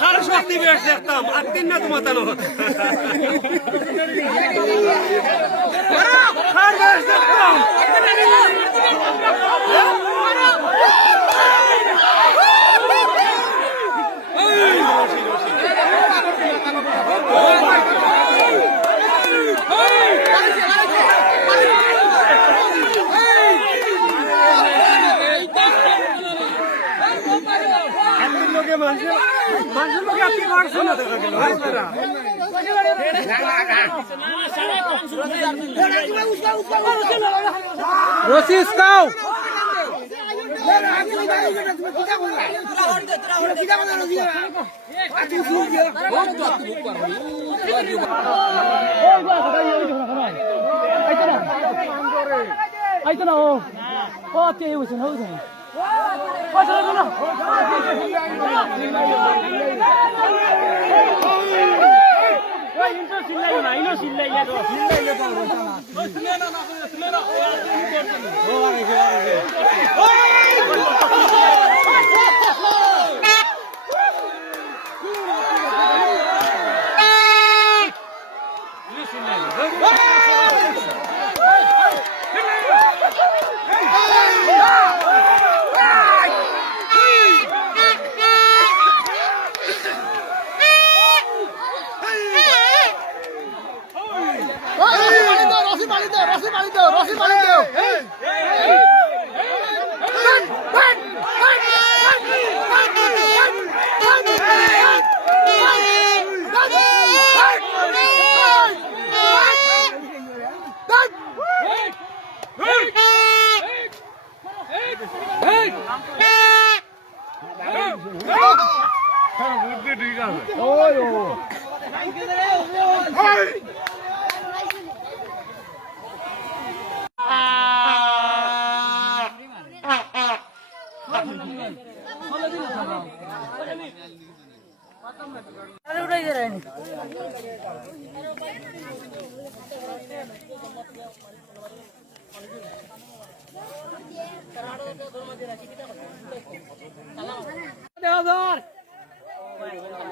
খার শক্তি বেশ দেখতাম আর তিন না তোমাতানো খার বেশ দেখতাম মানুষের লোকে আপনি মারছেন না দেখা গেল রশিদ কাও আইতো না ও তে হইছে না হইছে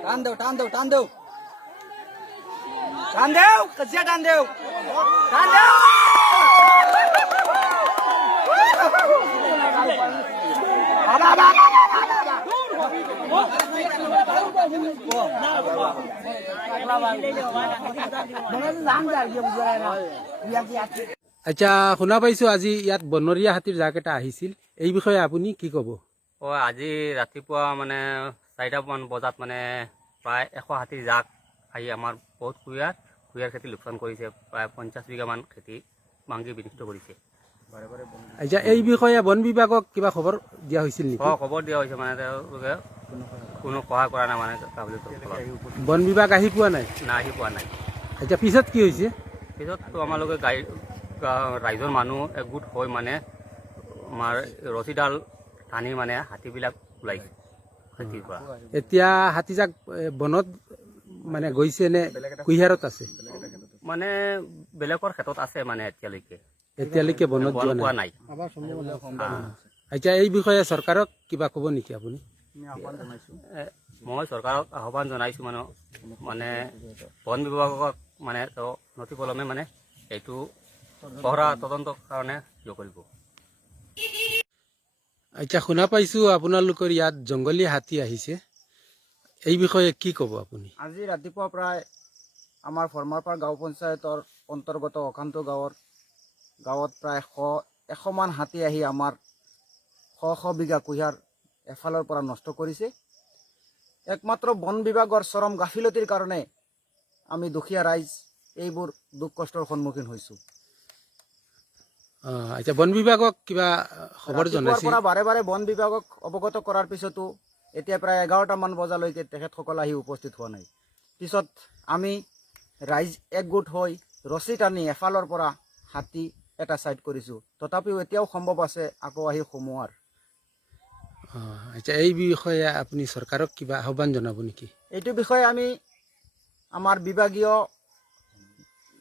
টান দেও টান দেও টান দেও টান দেও কজিয়া টান দেও টান দেও আচ্ছা শুনা পাইছো আজি ইয়াত বনৰীয়া হাতীৰ জাক এটা আহিছিল এই বিষয়ে আপুনি কি ক'ব আজি ৰাতিপুৱা মানে 4টামান বজাত মানে প্ৰায় 100 হাতীৰ জাক আহি আমাৰ বহুত কুঁহিয়াৰ খেতি লোকচান কৰিছে প্ৰায় 50 বিঘামান খেতি ভাঙি বিনষ্ট কৰিছে আচ্ছা এই বিষয়ে বন বিভাগক কিবা খবৰ দিয়া হৈছিল নেকি খবৰ দিয়া হৈছে মানে তেওঁলোকে কোনো সহায় কৰা নাই মানে বন বিভাগ আহি পোৱা নাই আহি পোৱা নাই আচ্ছা পিছত কি হৈছে পিছততো আমালোকে ৰাইজৰ মানুহ একগোট হৈ মানে আমাৰ ৰছীডাল টানি মানে হাতীবিলাক ওলাইছে খেতিৰ পৰা এতিয়া হাতীজাক বনত মানে গৈছে নে কুঁহিয়াৰত আছে মানে বেলেগৰ ক্ষেত্ৰত আছে মানে এতিয়ালৈকে বনত যোৱা নাই আচ্ছা এই বিষয়ে চৰকাৰক কিবা ক'ব নেকি আপুনি মই চৰকাৰক আহ্বান জনাইছোঁ মানে বন বিভাগক মানে নথি কলমে মানে এইটো পহৰা তদন্তৰ কাৰণে কৰিব আচ্ছা শুনা পাইছোঁ আপোনালোকৰ ইয়াত জংগলী হাতী আহিছে এই বিষয়ে কি ক'ব আপুনি আজি ৰাতিপুৱা প্ৰায় আমাৰ ফৰ্মাৰপাৰ গাঁও পঞ্চায়তৰ অন্তৰ্গত অকান্ত গাঁৱত প্ৰায় 100 মান হাতী আহি আমাৰ 100 বিঘা কুঁহিয়াৰ এফালৰ পৰা নষ্ট কৰিছে একমাত্ৰ বন বিভাগৰ চৰম গাফিলতিৰ কাৰণে আমি দুখীয়া ৰাইজ এইবোৰ দুখ কষ্টৰ সন্মুখীন হৈছোঁ আচ্ছা বন বিভাগক কিবা খবৰ জনাইছে বাৰে বাৰে বন বিভাগক অৱগত কৰাৰ পিছতো এতিয়া প্ৰায় 11টামান বজালৈকে তেখেতসকল আহি উপস্থিত হোৱা নাই পিছত আমি ৰাইজ একগোট হৈ ৰছী টানি এফালৰ পৰা হাতী এটা সাইড কৰিছোঁ তথাপিও এতিয়াও সম্ভৱ আছে আকৌ আহি সোমোৱাৰ আচ্ছা এই বিষয়ে আপুনি চৰকাৰক কিবা আহ্বান জনাব নেকি এইটো বিষয়ে আমি আমাৰ বিভাগীয়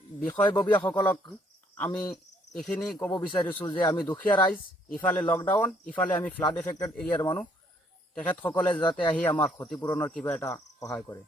বিষয়ববীয়াসকলক আমি এইখিনি ক'ব বিচাৰিছোঁ যে আমি দুখীয়া ৰাইজ, ইফালে লকডাউন, ইফালে আমি ফ্লাড এফেক্টেড এৰিয়াৰ মানুহ, তেখেতসকলে যাতে আহি আমাৰ ক্ষতিপূৰণৰ কিবা এটা সহায় কৰে।